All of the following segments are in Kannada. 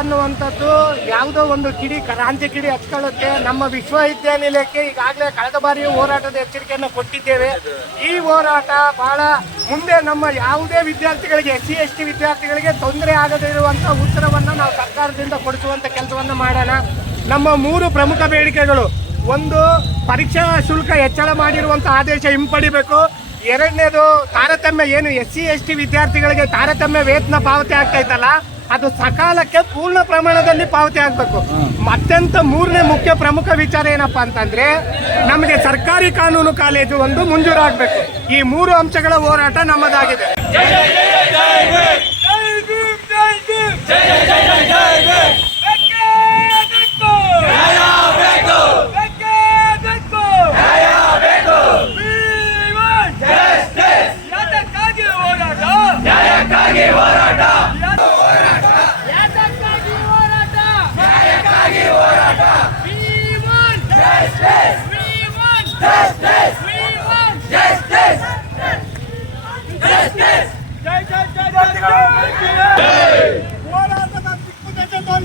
ಅನ್ನುವಂಥದ್ದು ಯಾವುದೋ ಒಂದು ಕಿಡಿ ಕ್ರಾಂತಿ ಕಿಡಿ ಹಚ್ಕೊಳ್ಳುತ್ತೆ ನಮ್ಮ ವಿಶ್ವವಿದ್ಯಾನಿಲಯಕ್ಕೆ ಈಗಾಗಲೇ ಕಳೆದ ಬಾರಿ ಹೋರಾಟದ ಎಚ್ಚರಿಕೆಯನ್ನು ಕೊಟ್ಟಿದ್ದೇವೆ. ಈ ಹೋರಾಟ ಬಹಳ ಮುಂದೆ ನಮ್ಮ ಯಾವುದೇ ವಿದ್ಯಾರ್ಥಿಗಳಿಗೆ ಎಸ್ ಸಿ ಎಸ್ ಟಿ ವಿದ್ಯಾರ್ಥಿಗಳಿಗೆ ತೊಂದರೆ ಆಗದೇ ಇರುವಂಥ ಉತ್ತರವನ್ನು ನಾವು ಸರ್ಕಾರದಿಂದ ಕೊಡಿಸುವಂಥ ಕೆಲಸವನ್ನು ಮಾಡೋಣ. ನಮ್ಮ ಮೂರು ಪ್ರಮುಖ ಬೇಡಿಕೆಗಳು, ಒಂದು ಪರೀಕ್ಷಾ ಶುಲ್ಕ ಹೆಚ್ಚಳ ಮಾಡಿರುವಂಥ ಆದೇಶ ಹಿಂಪಡಿಬೇಕು. ಎರಡನೇದು ತಾರತಮ್ಯ ಏನು? ಎಸ್ ಸಿ ಎಸ್ ಟಿ ವಿದ್ಯಾರ್ಥಿಗಳಿಗೆ ತಾರತಮ್ಯ ವೇತನ ಪಾವತಿ ಆಗ್ತೈತಲ್ಲ ಅದು ಸಕಾಲಕ್ಕೆ ಪೂರ್ಣ ಪ್ರಮಾಣದಲ್ಲಿ ಪಾವತಿ ಆಗಬೇಕು. ಅತ್ಯಂತ ಮೂರನೇ ಮುಖ್ಯ ಪ್ರಮುಖ ವಿಚಾರ ಏನಪ್ಪಾ ಅಂತಂದ್ರೆ, ನಮಗೆ ಸರ್ಕಾರಿ ಕಾನೂನು ಕಾಲೇಜು ಒಂದು ಮುಂಜೂರಾಗಬೇಕು. ಈ ಮೂರು ಅಂಶಗಳ ಹೋರಾಟ ನಮ್ಮದಾಗಿದೆ. ಹೋರಾಟದ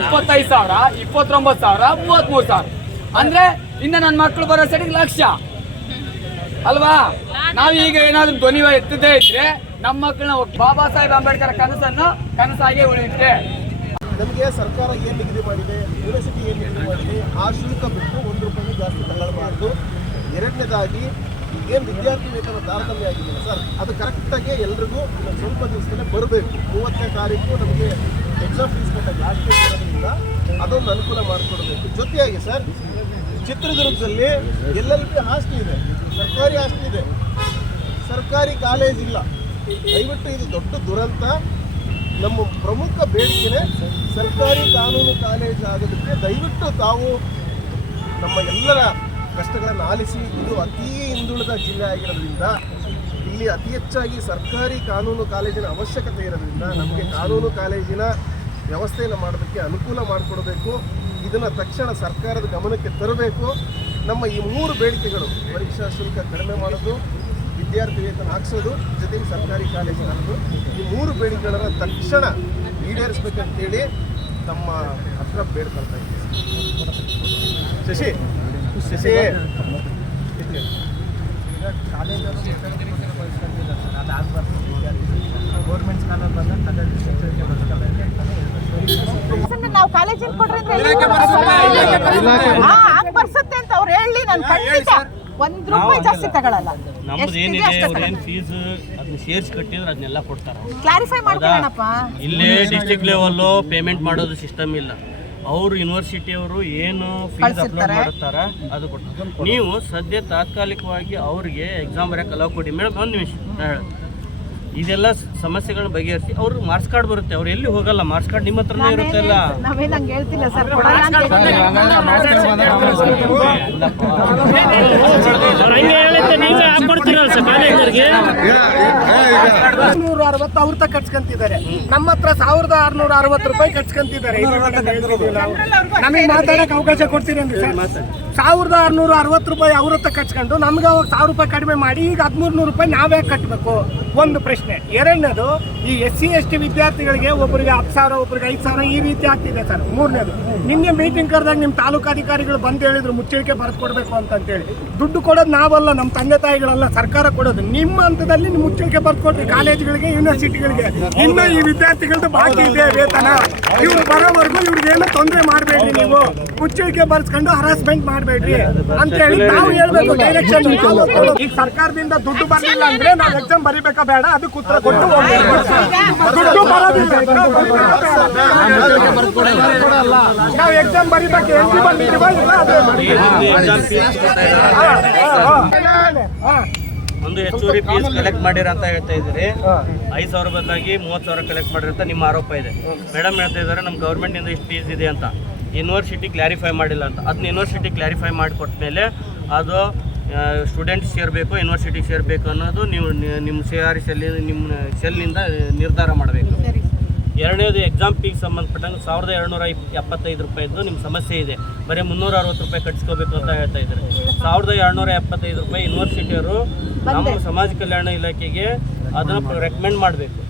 ಇಪ್ಪತ್ತೈದು ಸಾವಿರ ಇಪ್ಪತ್ತೊಂಬತ್ತು ಸಾವಿರ ಮೂವತ್ಮೂರು ಸಾವಿರ. ಅಂದ್ರೆ ಇನ್ನ ನನ್ನ ಮಕ್ಕಳು ಬರೋ ಸಡಿಗೆ ಲಕ್ಷ. ಅಲ್ವಾ? ನಾವೀಗ ಏನಾದ್ರೂ ಧ್ವನಿ ಎತ್ತದೇ ಇದ್ರೆ ನಮ್ಮ ಮಕ್ಕಳನ್ನ ಬಾಬಾ ಸಾಹೇಬ್ ಅಂಬೇಡ್ಕರ್ ಕನಸನ್ನು ಕನಸಾಗಿ ಉಳಿಯುತ್ತೆ. ನಮಗೆ ಸರ್ಕಾರ ಏನು ನಿಗದಿ ಮಾಡಿದೆ? ಯೂನಿವರ್ಸಿಟಿ ಏನು ನಿಗದಿ ಮಾಡಿದೆ? ಆ ಶುಲ್ಕ ಬಿಟ್ಟು ಒಂದು ರೂಪಾಯಿ ಜಾಸ್ತಿ ತಗೊಳ್ಬಾರ್ದು. ಎರಡನೇದಾಗಿ ಏನು ವಿದ್ಯಾರ್ಥಿ ವೇತನ ತಾರತಮ್ಯ ಆಗಿದೆಯಲ್ಲ ಸರ್, ಅದು ಕರೆಕ್ಟಾಗಿ ಎಲ್ರಿಗೂ ಸ್ವಲ್ಪ ದಿವಸದಲ್ಲೇ ಬರಬೇಕು. ಮೂವತ್ತನೇ ತಾರೀಕು ನಮಗೆ ಎಕ್ಸಾಮ್ ಫೀಸ್ ಕಟ್ಟಕ್ಕೆ ಲಾಸ್ಟ್ ಇರೋದ್ರಿಂದ ಅದೊಂದು ಅನುಕೂಲ ಮಾಡಿಕೊಡಬೇಕು. ಜೊತೆಯಾಗಿ ಸರ್, ಚಿತ್ರದುರ್ಗದಲ್ಲಿ ಎಲ್ ಎಲ್ ಪಿ ಇದೆ, ಸರ್ಕಾರಿ ಆಸ್ತಿ ಇದೆ. ಸರ್ಕಾರಿ ಕಾಲೇಜ್ ಇಲ್ಲ. ದಯವಿಟ್ಟು ಇದು ದೊಡ್ಡ ದುರಂತ. ನಮ್ಮ ಪ್ರಮುಖ ಬೇಡಿಕೆನೇ ಸರ್ಕಾರಿ ಕಾನೂನು ಕಾಲೇಜ್ ಆಗೋದಕ್ಕೆ ದಯವಿಟ್ಟು ತಾವು ನಮ್ಮ ಎಲ್ಲರ ಕಷ್ಟಗಳನ್ನು ಆಲಿಸಿ ಇದು ಅತಿ ಹಿಂದುಳಿದ ಜಿಲ್ಲೆ ಆಗಿರೋದ್ರಿಂದ ಇಲ್ಲಿ ಅತಿ ಹೆಚ್ಚಾಗಿ ಸರ್ಕಾರಿ ಕಾನೂನು ಕಾಲೇಜಿನ ಅವಶ್ಯಕತೆ ಇರೋದ್ರಿಂದ ನಮಗೆ ಕಾನೂನು ಕಾಲೇಜಿನ ವ್ಯವಸ್ಥೆಯನ್ನು ಮಾಡೋದಕ್ಕೆ ಅನುಕೂಲ ಮಾಡಿಕೊಡಬೇಕು. ಇದನ್ನು ತಕ್ಷಣ ಸರ್ಕಾರದ ಗಮನಕ್ಕೆ ತರಬೇಕು. ನಮ್ಮ ಈ ಮೂರು ಬೇಡಿಕೆಗಳು ಪರೀಕ್ಷಾ ಶುಲ್ಕ ಕಡಿಮೆ ಮಾಡೋದು, ವಿದ್ಯಾರ್ಥಿ ವೇತನ ಹಾಕ್ಸೋದು, ಜೊತೆಗೆ ಸರ್ಕಾರಿ ಕಾಲೇಜು ಹಾಕೋದು ಈ ಮೂರು ಬೇಡಿಕೆಗಳನ್ನು ತಕ್ಷಣ ಈಡೇರಿಸ್ಬೇಕಂತೇಳಿ ತಮ್ಮ ಹತ್ರ ಬೇಡ್ಕೊಳ್ತಾ ಇದ್ದೀವಿ ಶಶಿ ನಾವು ಕಾಲೇಜಿಗೆ ಕೊಟ್ರೆ ಹಂಗ್ ಬರ್ಸುತ್ತೆ ಅಂತ ಅವ್ರು ಹೇಳಿ ನಾನು ಖಂಡಿತ. ಒಂದ್ ರೂಪಾಯಿ ಜಾಸ್ತಿ ತಗೊಳಲ್ಲ. ನಮ್ದು ಏನಿದೆ ಅವ್ರು ಫೀಸ್ ಅದನ್ನ ಸೇರ್ಸಿ ಕಟ್ಟಿದ್ರೆ ಅದನ್ನೆಲ್ಲ ಕೊಡ್ತಾರೆ. ಕ್ಲಾರಿಫೈ ಮಾಡ್ಕೊಳ್ಳೋಣಪ್ಪ. ಇಲ್ಲೇ ಡಿಸ್ಟ್ರಿಕ್ಟ್ ಲೆವೆಲ್ ಪೇಮೆಂಟ್ ಮಾಡೋದು ಸಿಸ್ಟಮ್ ಇಲ್ಲ. ಅವರು ಯೂನಿವರ್ಸಿಟಿಯವರು ಏನು ಫೀಸ್ ಅಪ್ಲೋಡ್. ಮಾಡುತ್ತಾರ ಅದು ಕೊಟ್ಟು ನೀವು ಸದ್ಯ ತಾತ್ಕಾಲಿಕವಾಗಿ ಅವ್ರಿಗೆ ಎಕ್ಸಾಮ್ ಬರೆಯಕ್ಕೆ ಅಲೋ ಕೊಡಿ ಮೇಡಮ್ ಒಂದು ನಿಮಿಷ. ಇದೆಲ್ಲ ಸಮಸ್ಯೆಗಳನ್ನ ಬಗೆಹರಿಸಿ ಅವ್ರಿಗೆ ಮಾರ್ಕ್ಸ್ ಕಾರ್ಡ್ ಬರುತ್ತೆ. ಅವ್ರು ಎಲ್ಲಿ ಹೋಗಲ್ಲ? ಮಾರ್ಕ್ಸ್ ಕಾರ್ಡ್ ನಿಮ್ಮ ಹತ್ರನೇ ಇರುತ್ತಲ್ಲ? ನಾವೇನ್ ಹಂಗ್ ಹೇಳ್ತಿಲ್ಲ ಸರ್. ಅರವತ್ತು ಅವ್ರ ತಗ ಕಟ್ಸ್ಕೊಂತಿದ್ದಾರೆ. ನಮ್ಮ ಹತ್ರ ಸಾವಿರದ ಆರ್ನೂರ ಅರವತ್ತು ರೂಪಾಯಿ ಕಟ್ಸ್ಕೊಂತಿದ್ದಾರೆ. ನಮಗೆ ಮಾತಾಡಕ್ ಅವಕಾಶ ಕೊಡ್ತೀರಿ ಅಂತ ಸರ್. ಸಾವಿರದ ಆರ್ನೂರ ಅರವತ್ತು ರೂಪಾಯಿ ಅವ್ರ ಹತ್ರ ಕಟ್ಸ್ಕೊಂಡು ನಮ್ಗೆ ಅವಾಗ ಸಾವಿರ ರೂಪಾಯಿ ಕಡಿಮೆ ಮಾಡಿ ಈಗ ಹದಿಮೂರು ನೂರು ರೂಪಾಯಿ ನಾವೇ ಕಟ್ಟಬೇಕು ಒಂದು ಪ್ರಶ್ನೆ. ಎರಡನೇದು, ಈ ಎಸ್ ಸಿ, ಎಸ್ ಟಿ ವಿದ್ಯಾರ್ಥಿಗಳಿಗೆ ಒಬ್ಬರಿಗೆ ಹತ್ತು ಸಾವಿರ ಒಬ್ಬರಿಗೆ ಐದು ಸಾವಿರ ಈ ರೀತಿ ಆಗ್ತಿದೆ ಸರ್. ಮೂರನೇದು, ನಿನ್ನೆ ಮೀಟಿಂಗ್ ಕರೆದಾಗ ನಿಮ್ಮ ತಾಲೂಕಾಧಿಕಾರಿಗಳು ಬಂದು ಹೇಳಿದ್ರು ಮುಚ್ಚಳಿಕೆ ಬರೆದು ಕೊಡಬೇಕು ಅಂತಂತೇಳಿ. ದುಡ್ಡು ಕೊಡೋದು ನಾವಲ್ಲ ನಮ್ಮ ತಂದೆ ತಾಯಿಗಳಲ್ಲ, ಸರ್ಕಾರ ಕೊಡೋದು. ನಿಮ್ಮ ಹಂತದಲ್ಲಿ ನಿಮ್ಮ ಮುಚ್ಚಳಿಕೆ ಬರೆದು ಕೊಡ್ರಿ ಕಾಲೇಜುಗಳಿಗೆ ಯೂನಿವರ್ಸಿಟಿಗಳಿಗೆ ಇನ್ನು ಈ ವಿದ್ಯಾರ್ಥಿಗಳದ್ದು ಬಾಕಿ ಇದೆ ವೇತನ. ಇವ್ರು ಬರೋವರೆಗೂ ಇವ್ರಿಗೇನು ತೊಂದರೆ ಮಾಡಬೇಡ್ರಿ ನೀವು. ಮುಚ್ಚಳಿಕೆ ಬರ್ಸ್ಕೊಂಡು ಹರಾಸ್ಮೆಂಟ್ ಮಾಡಬೇಡ್ರಿ ಅಂತ ಹೇಳಿ ನಾವು ಹೇಳ್ಬೇಕು ಡೈರೆಕ್ಷನ್ ಈಗ ಸರ್ಕಾರದಿಂದ ದುಡ್ಡು ಬರಲಿಲ್ಲ ಅಂದ್ರೆ ನಾವು ಎಕ್ಸಾಮ್ ಬರಿಬೇಕಾ ಬೇಡ ಅದಕ್ಕೆ ಉತ್ತರ ಕೊಟ್ಟು ಹೋಗ್ಬೇಕು. ದುಡ್ಡು ಬರೋದಿಲ್ಲ. ನಾವು ಎಕ್ಸಾಮ್ ಬರಿಬೇಕು ಎಲಿಜಿಬಲ್ ಇರುವ ಇಲ್ಲ ಅದೇ. ಒಂದು ಹೆಚ್ಚುವರಿ ಫೀಸ್ ಕಲೆಕ್ಟ್ ಮಾಡಿರ ಅಂತ ಹೇಳ್ತಾ ಇದ್ದೀರಿ. ಐದು ಸಾವಿರ ಬದಲಾಗಿ ಮೂವತ್ತು ಸಾವಿರ ಕಲೆಕ್ಟ್ ಮಾಡಿರಂತ ನಿಮ್ಮ ಆರೋಪ ಇದೆ. ಮೇಡಮ್ ಹೇಳ್ತಾ ಇದ್ದಾರೆ ನಮ್ಮ ಗೌರ್ಮೆಂಟಿಂದ ಇಷ್ಟು ಫೀಸ್ ಇದೆ ಅಂತ. ಯೂನಿವರ್ಸಿಟಿ ಕ್ಲಾರಿಫೈ ಮಾಡಿಲ್ಲ ಅಂತ. ಅದನ್ನ ಯೂನಿವರ್ಸಿಟಿ ಕ್ಲಾರಿಫೈ ಮಾಡಿಕೊಟ್ಟ ಮೇಲೆ ಅದು ಸ್ಟೂಡೆಂಟ್ಸ್ ಸೇರಬೇಕು ಯೂನಿವರ್ಸಿಟಿಗೆ ಸೇರಬೇಕು ಅನ್ನೋದು ನೀವು ನಿಮ್ಮ ಸಿ ಆರ್ ಸೆಲ್ಲಿ ನಿಮ್ಮ ಸೆಲ್ನಿಂದ ನಿರ್ಧಾರ ಮಾಡಬೇಕು. ಎರಡನೇದು ಎಕ್ಸಾಮ್ ಫೀಗೆ ಸಂಬಂಧಪಟ್ಟಂಗೆ ಸಾವಿರದ ಎರಡುನೂರ ಎಪ್ಪತ್ತೈದು ರೂಪಾಯಿದ್ದು ನಿಮ್ಮ ಸಮಸ್ಯೆ ಇದೆ. ಬರೀ ಮುನ್ನೂರ ಅರವತ್ತು ರೂಪಾಯಿ ಕಟ್ಸ್ಕೋಬೇಕು ಅಂತ ಹೇಳ್ತಾ ಇದ್ದಾರೆ. ಸಾವಿರದ ಎರಡುನೂರ ಎಪ್ಪತ್ತೈದು ರೂಪಾಯಿ ಯೂನಿವರ್ಸಿಟಿಯವರು ನಮ್ಮ ಸಮಾಜ ಕಲ್ಯಾಣ ಇಲಾಖೆಗೆ ಅದನ್ನು ರೆಕಮೆಂಡ್ ಮಾಡಬೇಕು.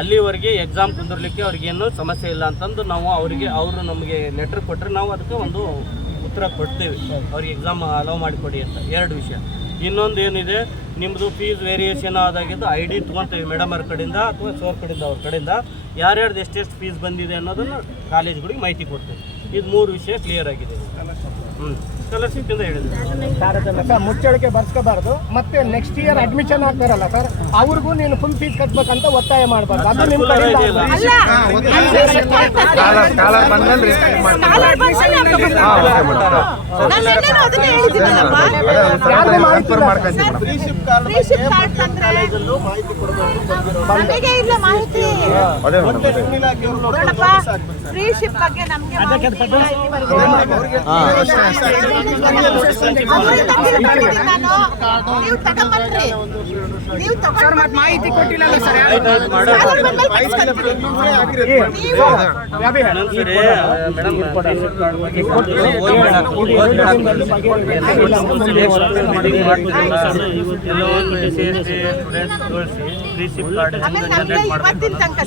ಅಲ್ಲಿವರೆಗೆ ಎಕ್ಸಾಮ್ ಕುಂದಿರ್ಲಿಕ್ಕೆ ಅವ್ರಿಗೇನು ಸಮಸ್ಯೆ ಇಲ್ಲ ಅಂತಂದು ನಾವು ಅವರಿಗೆ ಅವರು ನಮಗೆ ಲೆಟ್ರ್ ಕೊಟ್ಟರೆ ನಾವು ಅದಕ್ಕೆ ಒಂದು ಉತ್ತರ ಕೊಡ್ತೇವೆ. ಅವ್ರಿಗೆ ಎಕ್ಸಾಮ್ ಅಲೌ ಮಾಡಿಕೊಡಿ ಅಂತ. ಎರಡು ವಿಷಯ. ಇನ್ನೊಂದು ಏನಿದೆ ನಿಮ್ಮದು ಫೀಸ್ ವೇರಿಯೇಷನ್ ಆದಾಗಿದ್ದು ಐ ಡಿ ತೊಗೊತೀವಿ ಮೇಡಮ್ ಅವ್ರ ಕಡೆಯಿಂದ ಅಥವಾ ಸೋರ್ ಕಡೆಯಿಂದ, ಅವ್ರ ಕಡೆಯಿಂದ. ಯಾರ್ಯಾರ್ದು ಎಷ್ಟೆಷ್ಟು ಫೀಸ್ ಬಂದಿದೆ ಅನ್ನೋದನ್ನು ಕಾಲೇಜ್ಗಳಿಗೆ ಮಾಹಿತಿ ಕೊಡ್ತೇವೆ. ಇದು ಮೂರು ವಿಷಯ ಕ್ಲಿಯರ್ ಆಗಿದೆ. ಮುಚ್ಚಳಿಕೆ ಬರ್ಸ್ಕೋಬಾರ್ದು. ಮತ್ತೆ ನೆಕ್ಸ್ಟ್ ಇಯರ್ ಅಡ್ಮಿಷನ್ ಆಗ್ತಾರಲ್ಲ ಸರ್ ಅವ್ರಿಗೂ ನೀನು ಫುಲ್ ಫೀಸ್ ಕಟ್ಬೇಕಂತ ಒತ್ತಾಯ ಮಾಡಬಾರ್ದು. ಅದು ಮಾಹಿತಿ ಇಲ್ಲ. Freeship card freeship card ತಂದ್ರೆ ಕಾಲೇಜಲ್ಲೂ ಮಾಹಿತಿ ಕೊಡಬೇಕು ಬಂದಿರೋದು ನಮಗೆ ಇಲ್ಲ ಮಾಹಿತಿ ಮತ್ತೆ ನಿಮ್ಮ ಇಲಾಖೆಯವರು ನೋಡ್ಕೊಂಡು ನೋಡಪ್ಪ notice ಹಾಕ್ಬೇಕು ಸರ್. ಫ್ರೀ ಶಿಪ್ ಬಗ್ಗೆ ನಮ್ಗೆ ಮಾಹಿತಿ ಇಲ್ಲ ಇಲ್ಲಿವರೆಗೂ. ಅವ್ರಿಗೆ ಅವರಿಂದ ತಿಳ್ಕೊಂಡಿದ್ದೀನಿ ನಾನು ನೀವು ತಗೊಂಬನ್ರಿ ನೀವು ತಗೊಂಡ್ ಮಾಹಿತಿ ಕೊಟ್ಟಿಲ್ಲ ಆಯ್ತು ಮಾಡೋಣ ಮಾಹಿತಿ ಇಲ್ಲ ಬಿಡಿ, ನೀವೇ ಆಗಿರೋದು ಮಾಡಿ. ನೀವು ಯಾವೇ? ಇನ್ನೊಂದ್ಸರಿ ಮೇಡಮ್ ಕೆಲವೊಂದು S C S T students ತೋರಿಸಿ ಫ್ರೀ ಸಿಪ್ ಕಾರ್ಡ್ ಆಮೇಲೆ ನಮ್ಗೆ ಇವತ್ತಿನ ತನಕ